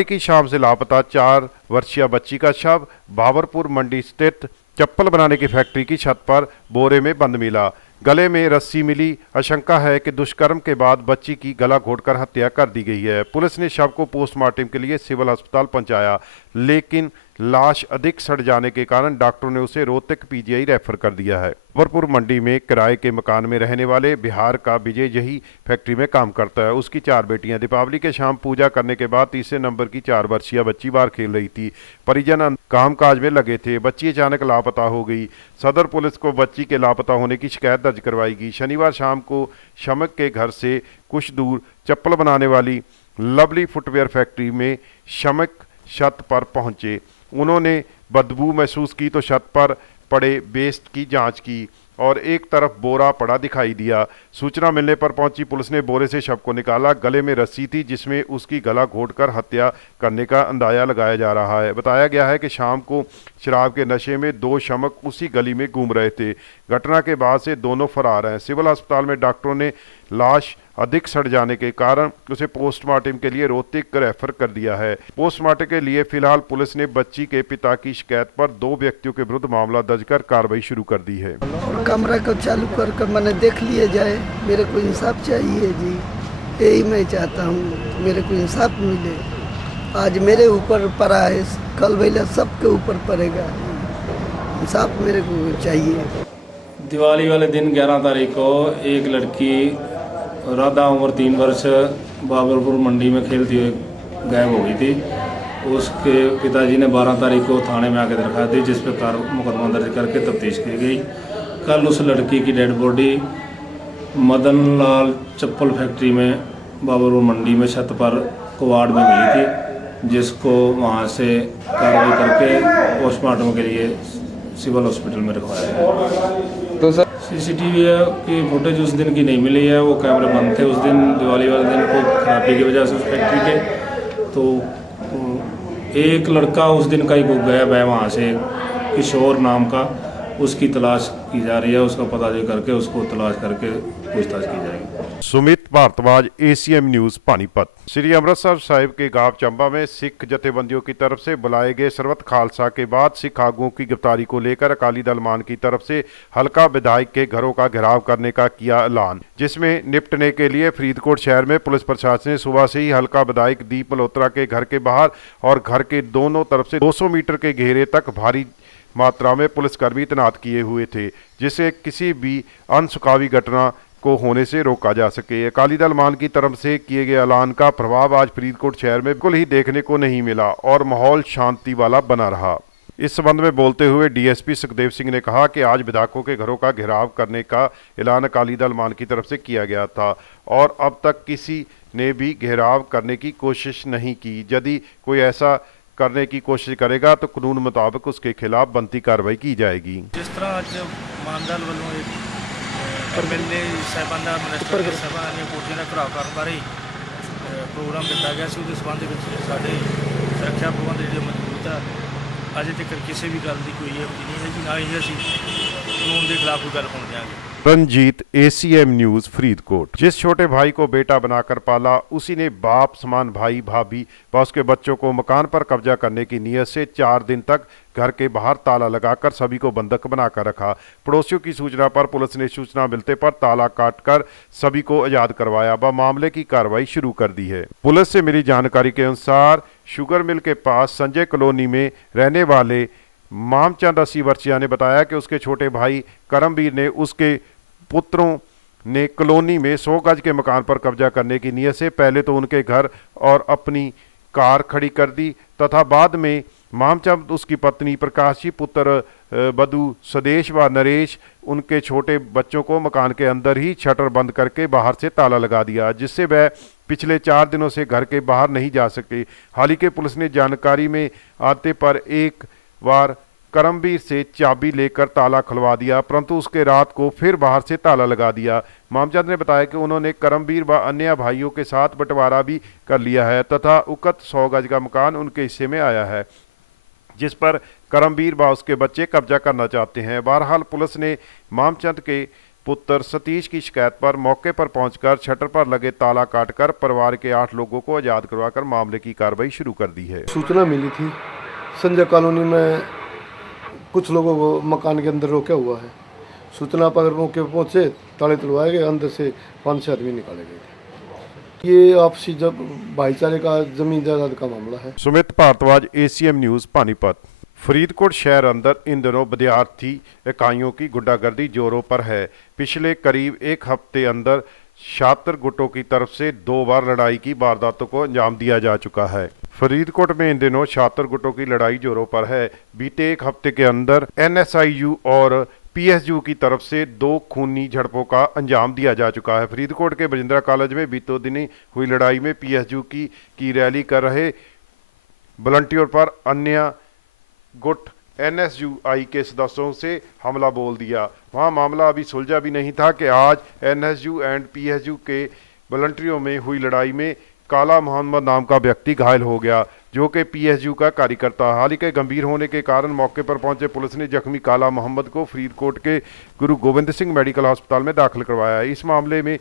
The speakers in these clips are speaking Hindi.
दिवाली की शाम से लापता 4 वर्षीय बच्ची का शव बाबरपुर मंडी स्थित चप्पल बनाने की फैक्ट्री की छत पर बोरे में बंद मिला। गले में रस्सी मिली। आशंका है कि दुष्कर्म के बाद बच्ची की गला घोंटकर हत्या कर दी गई है। पुलिस ने शव को पोस्टमार्टम के लिए सिविल अस्पताल पहुंचाया, लेकिन लाश अधिक सड़ जाने के कारण डॉक्टरों ने उसे रोहतक पीजीआई रेफर कर दिया है। बाबरपुर मंडी में किराए के मकान में रहने वाले बिहार का विजय यही फैक्ट्री में काम करता है। उसकी 4 बेटियां। दीपावली के शाम पूजा करने के बाद तीसरे नंबर की 4 वर्षीय बच्ची बाहर खेल रही थी। परिजन कामकाज में लगे थे। बच्ची अचानक लापता हो गई। सदर पुलिस को बच्ची के लापता होने की शिकायत दर्ज करवाई गई। शनिवार शाम को शमक के घर से कुछ दूर चप्पल बनाने वाली लवली फुटवेयर फैक्ट्री में शमक छत पर पहुंचे। उन्होंने बदबू महसूस की तो छत पर पड़े वेस्ट की जांच की और एक तरफ बोरा पड़ा दिखाई दिया। सूचना मिलने पर पहुंची पुलिस ने बोरे से शव को निकाला। गले में रस्सी थी जिसमें उसकी गला घोंटकर हत्या करने का अंदाजा लगाया जा रहा है। बताया गया है कि शाम को शराब के नशे में 2 शमक उसी गली में घूम रहे थे। घटना के बाद से दोनों फरार हैं। सिविल अस्पताल में डॉक्टरों ने लाश अधिक सड़ जाने के कारण उसे पोस्टमार्टम के लिए रोहतक रेफर कर दिया है। पोस्टमार्टम के लिए फिलहाल पुलिस ने बच्ची के पिता की शिकायत पर 2 व्यक्तियों के विरुद्ध मामला दर्ज कर कार्रवाई शुरू कर दी है। और कमरा को चालू कर मैंने देख लिया जाए। मेरे को इंसाफ चाहिए जी, यही मैं चाहता हूँ, मेरे को इंसाफ मिले। आज मेरे ऊपर पड़ा है, कल भैया सबके ऊपर पड़ेगा। इंसाफ मेरे को चाहिए। दिवाली वाले दिन 11 तारीख को एक लड़की राधा उम्र 3 वर्ष बाबरपुर मंडी में खेलती हुई गायब हो गई थी। उसके पिताजी ने 12 तारीख को थाने में आके दरखास्त दी, जिस पर मुकदमा दर्ज करके तफ्तीश की गई। कल उस लड़की की डेड बॉडी मदन लाल चप्पल फैक्ट्री में बाबरपुर मंडी में छत पर कवाड़ में मिली थी, जिसको वहाँ से कार्रवाई करके पोस्टमार्टम के लिए सिविल हॉस्पिटल में रखवाया है। तो सर सीसीटीवी की फुटेज उस दिन की नहीं मिली है, वो कैमरे बंद थे उस दिन। दिवाली वाले दिन को खराबी की वजह से उस फैक्ट्री के तो एक लड़का उस दिन का ही गया है वहाँ से, किशोर नाम का, उसकी तलाश की जा रही है। उसका पता करके उसको तलाश करके पूछताछ की जाएगी। Sumit Bhardwaj, ACM news, Panipat. श्री अमृतसर साहिब के गांव चंबा में सिख जथेबंदियों की तरफ से बुलाए गए सरबत खालसा के बाद सिख आगुओं की गिरफ्तारी को लेकर अकाली दल मान की तरफ से हल्का विधायक के घरों का घेराव करने का किया ऐलान, जिसमें निपटने के लिए फरीदकोट शहर में पुलिस प्रशासन ने सुबह से ही हल्का विधायक दीप मल्होत्रा के घर के बाहर और घर के दोनों तरफ से 200 मीटर के घेरे तक भारी मात्रा में पुलिसकर्मी तैनात किए हुए थे, जिससे किसी भी अनसुखावी घटना को होने से रोका जा सके। अकाली दल मान की तरफ से किए गए ऐलान का प्रभाव आज फरीदकोट शहर में बिल्कुल ही देखने को नहीं मिला और माहौल शांति वाला बना रहा। इस संबंध में बोलते हुए DSP सुखदेव सिंह ने कहा कि आज विधायकों के घरों का घेराव करने का ऐलान अकाली दल मान की तरफ से किया गया था और अब तक किसी ने भी घेराव करने की कोशिश नहीं की। यदि कोई ऐसा करने की कोशिश करेगा तो कानून मुताबिक उसके खिलाफ बनती कार्रवाई की जाएगी। जिस तरह आज मानदाल वालों एक MLA साहबान ਦਾ ਮਿਨਿਸਟਰ ਸਾਹਿਬਾਨ ਨੇ ਕੋਠੀਆਂ ਦਾ ਘਰਾਓ ਕਰਨ ਬਾਰੇ ਪ੍ਰੋਗਰਾਮ ਦਿੱਤਾ ਗਿਆ ਸੀ। ਉਹਦੇ ਸੰਬੰਧ ਵਿੱਚ ਸਾਡੇ ਸੁਰੱਖਿਆ ਪ੍ਰਬੰਧ ਜਿਹੜੇ ਮਜ਼ਬੂਤ ਆ, ਅਜੇ ਤੱਕ ਕਿਸੇ ਵੀ ਗੱਲ ਦੀ ਕੋਈ ਨਹੀਂ ਹੈ ਜੀ, ਨਾ ਹੀ ਅਸੀਂ ਕਾਨੂੰਨ ਦੇ ਖਿਲਾਫ ਕੋਈ ਗੱਲ ਹੋਣ ਦਿਆਂਗੇ। Ranjit, ACM news, Faridkot. जिस छोटे भाई को बेटा बनाकर पाला, उसी ने बाप समान भाई भाभी व उसके बच्चों को मकान पर कब्जा करने की नीयत से 4 दिन तक घर के बाहर ताला लगाकर सभी को बंधक बनाकर रखा। पड़ोसियों की सूचना पर पुलिस ने सूचना मिलते पर ताला काटकर सभी को आजाद करवाया व मामले की कार्रवाई शुरू कर दी है। पुलिस से मिली जानकारी के अनुसार शुगर मिल के पास संजय कॉलोनी में रहने वाले मामचंद 80 वर्षीय ने बताया कि उसके छोटे भाई करमवीर ने उसके पुत्रों ने कॉलोनी में 100 गज के मकान पर कब्जा करने की नीयत से पहले तो उनके घर और अपनी कार खड़ी कर दी तथा बाद में मामचंद, उसकी पत्नी प्रकाशी, पुत्र बधू सदेश व नरेश, उनके छोटे बच्चों को मकान के अंदर ही शटर बंद करके बाहर से ताला लगा दिया, जिससे वह पिछले 4 दिनों से घर के बाहर नहीं जा सके। हाल ही के पुलिस ने जानकारी में आते पर एक बार करमवीर से चाबी लेकर ताला खुलवा दिया, परंतु उसके रात को फिर बाहर से ताला लगा दिया। मामचंद ने बताया कि उन्होंने करमवीर व अन्य भाइयों के साथ बंटवारा भी कर लिया है तथा उक्त 100 गज का मकान उनके हिस्से में आया है, जिस पर करमवीर व उसके बच्चे कब्जा करना चाहते हैं। बहरहाल पुलिस ने मामचंद के पुत्र सतीश की शिकायत पर मौके पर पहुंचकर शटर पर लगे ताला काटकर परिवार के 8 लोगों को आजाद करवाकर मामले की कार्रवाई शुरू कर दी है। सूचना मिली थी संजय कॉलोनी में कुछ लोगों को मकान के अंदर रोका हुआ है। सूचना पर मौके पर पहुंचे, ताले तुड़वाए गए, अंदर से 5-6 आदमी निकाले गए। ये आपसी जब भाईचारे का जमीन जायदाद का मामला है। Sumit Bhardwaj, ACM news, Panipat. फरीदकोट शहर अंदर इन दिनों विद्यार्थी इकाइयों की गुंडागर्दी जोरों पर है। पिछले करीब एक हफ्ते अंदर छात्र गुटों की तरफ से 2 बार लड़ाई की वारदातों को अंजाम दिया जा चुका है। फरीदकोट में इन दिनों छात्र गुटों की लड़ाई जोरों पर है। बीते एक हफ्ते के अंदर NSIU और PSU की तरफ से 2 खूनी झड़पों का अंजाम दिया जा चुका है। फरीदकोट के बजिंद्रा कॉलेज में बीतों दिनी हुई लड़ाई में PSU की रैली कर रहे वॉलंटियर पर अन्य गुट NSUI के सदस्यों से हमला बोल दिया। वहां मामला अभी सुलझा भी नहीं था कि आज NSU एंड PSU के वॉलंटियरों में हुई लड़ाई में काला मोहम्मद नाम का व्यक्ति घायल हो गया, जो कि PSU का कार्यकर्ता। हाल के गंभीर होने के कारण मौके पर पहुंचे पुलिस ने जख्मी काला मोहम्मद को फरीदकोट के गुरु गोविंद सिंह मेडिकल अस्पताल में दाखिल करवाया। इस मामले में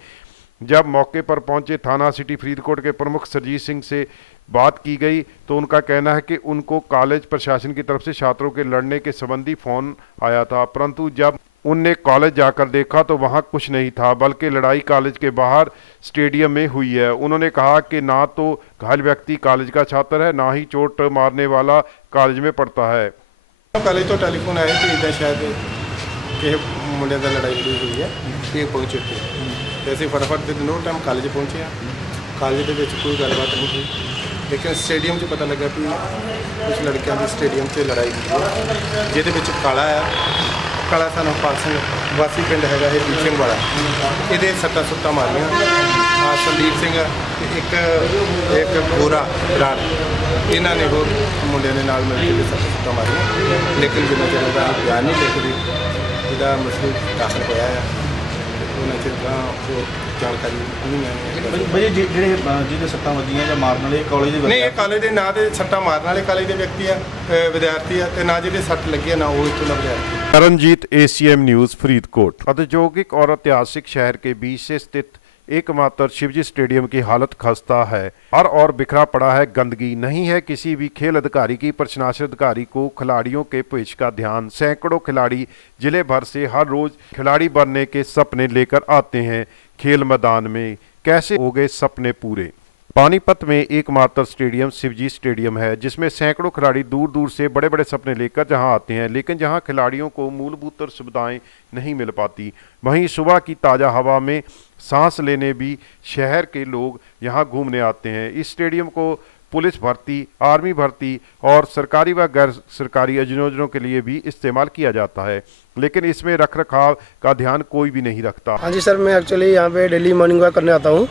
जब मौके पर पहुंचे थाना सिटी फरीदकोट के प्रमुख सरजीत सिंह से बात की गई तो उनका कहना है कि उनको कॉलेज प्रशासन की तरफ से छात्रों के लड़ने के संबंधी फोन आया था, परंतु जब उनने कॉलेज जाकर देखा तो वहां कुछ नहीं था, बल्कि लड़ाई कॉलेज के बाहर स्टेडियम में हुई है। उन्होंने कहा कि ना तो घायल व्यक्ति कॉलेज का छात्र है, ना ही चोट मारने वाला कॉलेज में पढ़ता है। कॉलेज तो टेलीफोन आया कि इधर शायद कि मुंडे का लड़ाई हुई है, ये पहुंचे थे। जैसे फटाफट दिनों टाइम कॉलेज पहुंचे, कॉलेज के कोई गलबात नहीं हुई, लेकिन स्टेडियम से पता लगा कि कुछ लड़कियों की स्टेडियम से लड़ाई हुई, जिहदे काला काला सानू पाल सिंह वासी पिंड है दीप सिंह वाला, ये सट्टा सुट्टा मारिया। संदीप सिंह एक गोरा बरार, इन्होंने वो मुंडे ने नाल मिल के सट्टा सुट्टा मारिया, लेकिन जिन्ना चर का बयान नहीं लिखती इसका मसला दाखिल होया है, उन्हें चर का जानकारी नहीं है। भाई जिहदे सट्टां वजियां जां मारन वाले कॉलेज दे नहीं, कॉलेज के ना तो सट्टा मारन वाले कॉलेज के व्यक्ति है, विद्यार्थी है, ना जिहदे सट्ट लगी है ना वो इत्थों दा विद्यार्थी। Karanjit, ACM news, Faridkot. औद्योगिक और ऐतिहासिक शहर के बीच से स्थित एकमात्र शिवजी स्टेडियम की हालत खस्ता है। हर और बिखरा पड़ा है, गंदगी नहीं है किसी भी खेल अधिकारी की। प्रशासन अधिकारी को खिलाड़ियों के भविष्य का ध्यान। सैकड़ों खिलाड़ी जिले भर से हर रोज खिलाड़ी बनने के सपने लेकर आते हैं खेल मैदान में, कैसे हो गए सपने पूरे। पानीपत में एकमात्र स्टेडियम शिवजी स्टेडियम है, जिसमें सैकड़ों खिलाड़ी दूर दूर से बड़े बड़े सपने लेकर जहां आते हैं, लेकिन जहां खिलाड़ियों को मूलभूत सुविधाएं नहीं मिल पाती। वहीं सुबह की ताज़ा हवा में सांस लेने भी शहर के लोग यहां घूमने आते हैं। इस स्टेडियम को पुलिस भर्ती, आर्मी भर्ती और सरकारी व गैर सरकारी योजनाओं के लिए भी इस्तेमाल किया जाता है, लेकिन इसमें रख रखाव का ध्यान कोई भी नहीं रखता। हाँ जी सर, मैं एक्चुअली यहाँ पे डेली मॉर्निंग वॉक करने आता हूँ,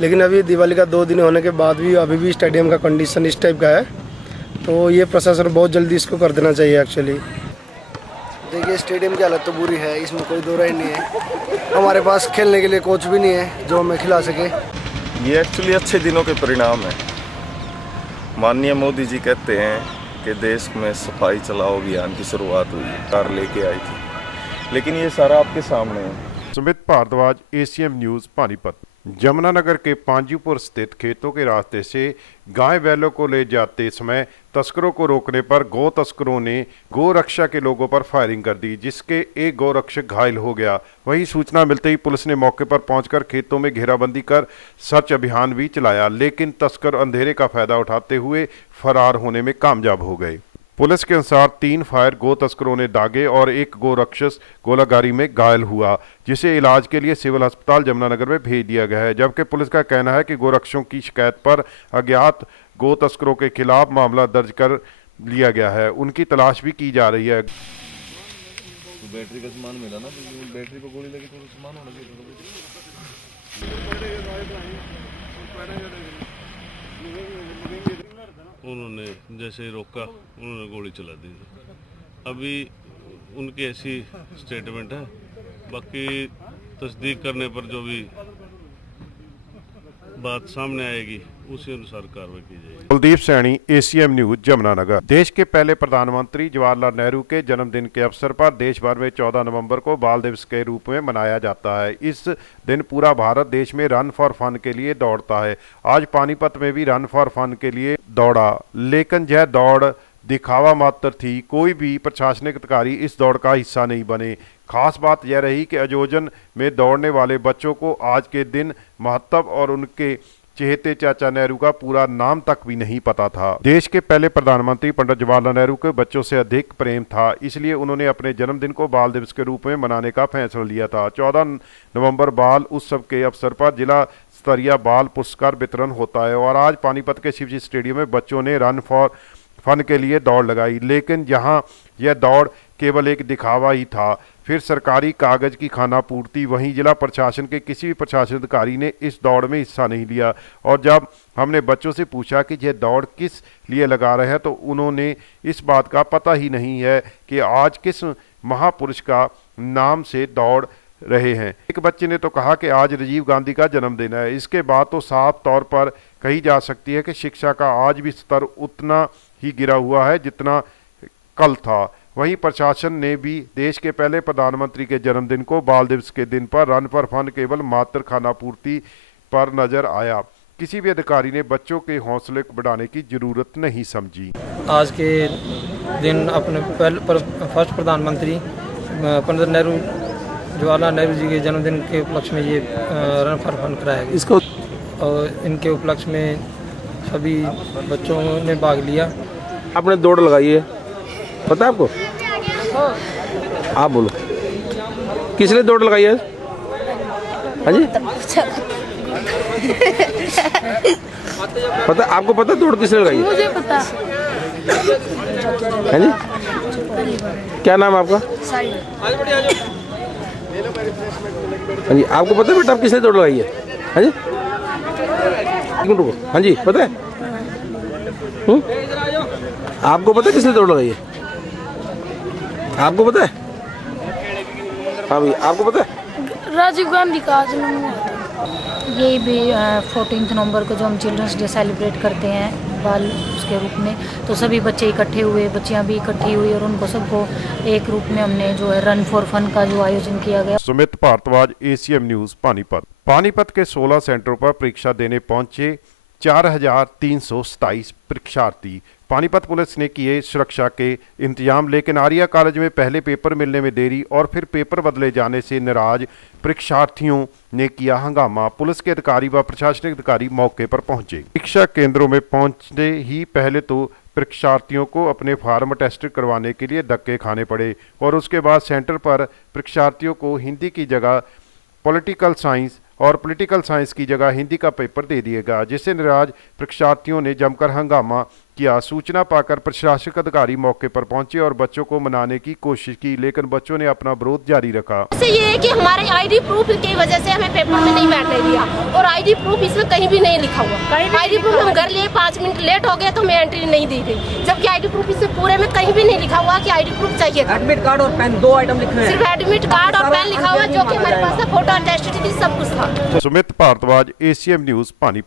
लेकिन अभी दिवाली का 2 दिन होने के बाद भी अभी भी स्टेडियम का कंडीशन इस टाइप का है, तो ये प्रशासन बहुत जल्दी इसको कर देना चाहिए। एक्चुअली देखिए स्टेडियम की हालत तो बुरी है, इसमें कोई दो राय नहीं है। हमारे पास खेलने के लिए कोच भी नहीं है जो हमें खिला सके। ये एक्चुअली अच्छे दिनों के परिणाम है। माननीय मोदी जी कहते हैं कि देश में सफाई चलाओ अभियान की शुरुआत हुई, कार लेके आई थी, लेकिन ये सारा आपके सामने है। Sumit Bhardwaj, ACM news, Panipat. जमुनानगर के पांजीपुर स्थित खेतों के रास्ते से गाय बैलों को ले जाते समय तस्करों को रोकने पर गौ तस्करों ने गौ रक्षा के लोगों पर फायरिंग कर दी, जिसके एक गौ रक्षक घायल हो गया। वहीं सूचना मिलते ही पुलिस ने मौके पर पहुंचकर खेतों में घेराबंदी कर सर्च अभियान भी चलाया, लेकिन तस्कर अंधेरे का फायदा उठाते हुए फरार होने में कामयाब हो गए। पुलिस के अनुसार 3 फायर गो तस्करों ने दागे और एक गो रक्षस गोलागारी में घायल हुआ, जिसे इलाज के लिए सिविल अस्पताल जमुनानगर में भेज दिया गया है। जबकि पुलिस का कहना है कि गोरक्षकों की शिकायत पर अज्ञात गो तस्करों के खिलाफ मामला दर्ज कर लिया गया है, उनकी तलाश भी की जा रही है। तो बैटरी का सामान मिला ना, तो बैटरी को गोली लगी तो सामान होना चाहिए। उन्होंने जैसे ही रोका उन्होंने गोली चला दी। अभी उनकी ऐसी स्टेटमेंट है, बाकी तस्दीक करने पर जो भी बात सामने आएगी उसी अनुसार कार्रवाई की जाएगी। Kuldeep Saini, ACM news, Jamunanagar. देश के पहले प्रधानमंत्री जवाहरलाल नेहरू के जन्मदिन के अवसर पर देश भर में 14 नवंबर को बाल दिवस के रूप में मनाया जाता है। इस दिन पूरा भारत देश में रन फॉर फन के लिए दौड़ता है। आज पानीपत में भी रन फॉर फन के लिए दौड़ा, लेकिन यह दौड़ दिखावा मात्र थी। कोई भी प्रशासनिक अधिकारी इस दौड़ का हिस्सा नहीं बने। खास बात यह रही कि आयोजन में दौड़ने वाले बच्चों को आज के दिन महत्व और उनके चहेते चाचा नेहरू का पूरा नाम तक भी नहीं पता था। देश के पहले प्रधानमंत्री पंडित जवाहरलाल नेहरू के बच्चों से अधिक प्रेम था, इसलिए उन्होंने अपने जन्मदिन को बाल दिवस के रूप में मनाने का फैसला लिया था। 14 नवंबर बाल उत्सव के अवसर पर जिला स्तरीय बाल पुरस्कार वितरण होता है और आज पानीपत के शिवजी स्टेडियम में बच्चों ने रन फॉर फन के लिए दौड़ लगाई, लेकिन जहां यह दौड़ केवल एक दिखावा ही था, फिर सरकारी कागज की खाना पूर्ति, वहीं जिला प्रशासन के किसी भी प्रशासन अधिकारी ने इस दौड़ में हिस्सा नहीं लिया। और जब हमने बच्चों से पूछा कि यह दौड़ किस लिए लगा रहे हैं तो उन्होंने इस बात का पता ही नहीं है कि आज किस महापुरुष का नाम से दौड़ रहे हैं। एक बच्चे ने तो कहा कि आज राजीव गांधी का जन्मदिन है। इसके बाद तो साफ तौर पर कही जा सकती है कि शिक्षा का आज भी स्तर उतना ही गिरा हुआ है जितना कल था। वहीं प्रशासन ने भी देश के पहले प्रधानमंत्री के जन्मदिन को बाल दिवस के दिन पर रन फॉर फन केवल मात्र खाना पूर्ति पर नजर आया। किसी भी अधिकारी ने बच्चों के हौसले को बढ़ाने की जरूरत नहीं समझी। आज के दिन अपने फर्स्ट प्रधानमंत्री पंडित जवाहरलाल नेहरू जी के जन्मदिन के उपलक्ष्य में ये रन फॉर फन कराया गया। इसको और इनके उपलक्ष्य में सभी बच्चों ने भाग लिया। आपने दौड़ लगाई है, पता है आपको? आप बोलो, किसने दौड़ लगाई है? हाँ जी, पता आपको? पता दौड़ किसने लगाई है? मुझे पता। हाँ जी, क्या नाम है आपका? हाँ जी, आपको पता है बेटा आप किसने दौड़ लगाई है? हाँ जी, हाँ जी, पता है? आपको पता है किसने दौड़ लगाई है? आपको पता है? हाँ भाई, आपको पता है? राजीव गांधी का जन्म हुआ था। ये भी 14 नवंबर को जो हम चिल्ड्रंस डे सेलिब्रेट करते हैं बाल उसके रूप में, तो सभी बच्चे इकट्ठे हुए, बच्चियां भी इकट्ठी हुई और उनको सबको एक रूप में हमने जो है रन फॉर फन का जो आयोजन किया गया। Sumit Bhardwaj, ACM news, Panipat. पानीपत के 16 सेंटरों पर परीक्षा देने पहुंचे 4327 परीक्षार्थी। पानीपत पुलिस ने किए सुरक्षा के इंतजाम, लेकिन आर्या कॉलेज में पहले पेपर मिलने में देरी और फिर पेपर बदले जाने से नाराज परीक्षार्थियों ने किया हंगामा। पुलिस के अधिकारी व प्रशासनिक अधिकारी मौके पर पहुंचे। परीक्षा केंद्रों में पहुंचते ही पहले तो परीक्षार्थियों को अपने फार्म टेस्ट करवाने के लिए धक्के खाने पड़े और उसके बाद सेंटर पर परीक्षार्थियों को हिंदी की जगह पॉलिटिकल साइंस और पॉलिटिकल साइंस की जगह हिंदी का पेपर दे दिएगा, जिससे नाराज परीक्षार्थियों ने जमकर हंगामा किया। सूचना पाकर प्रशासनिक अधिकारी मौके पर पहुंचे और बच्चों को मनाने की कोशिश की, लेकिन बच्चों ने अपना विरोध जारी रखा। ये है कि हमारे आईडी प्रूफ की वजह से हमें पेपर में नहीं बैठने दिया और आईडी प्रूफ इसमें कहीं भी नहीं लिखा हुआ। आईडी प्रूफ हम घर लिए 5 मिनट लेट हो गए तो हमें एंट्री नहीं दी गई, जबकि आईडी प्रूफ इसमें पूरे में कहीं भी नहीं लिखा हुआ कि आईडी प्रूफ चाहिए। एडमिट कार्ड और पेन, 2 आइटम लिखे हैं। सिर्फ एडमिट कार्ड और पेन लिखा हुआ, जो कि हमारे पास फोटो अटेस्ट थी, सब कुछ था। Sumit Bhardwaj, ACM news, Panipat.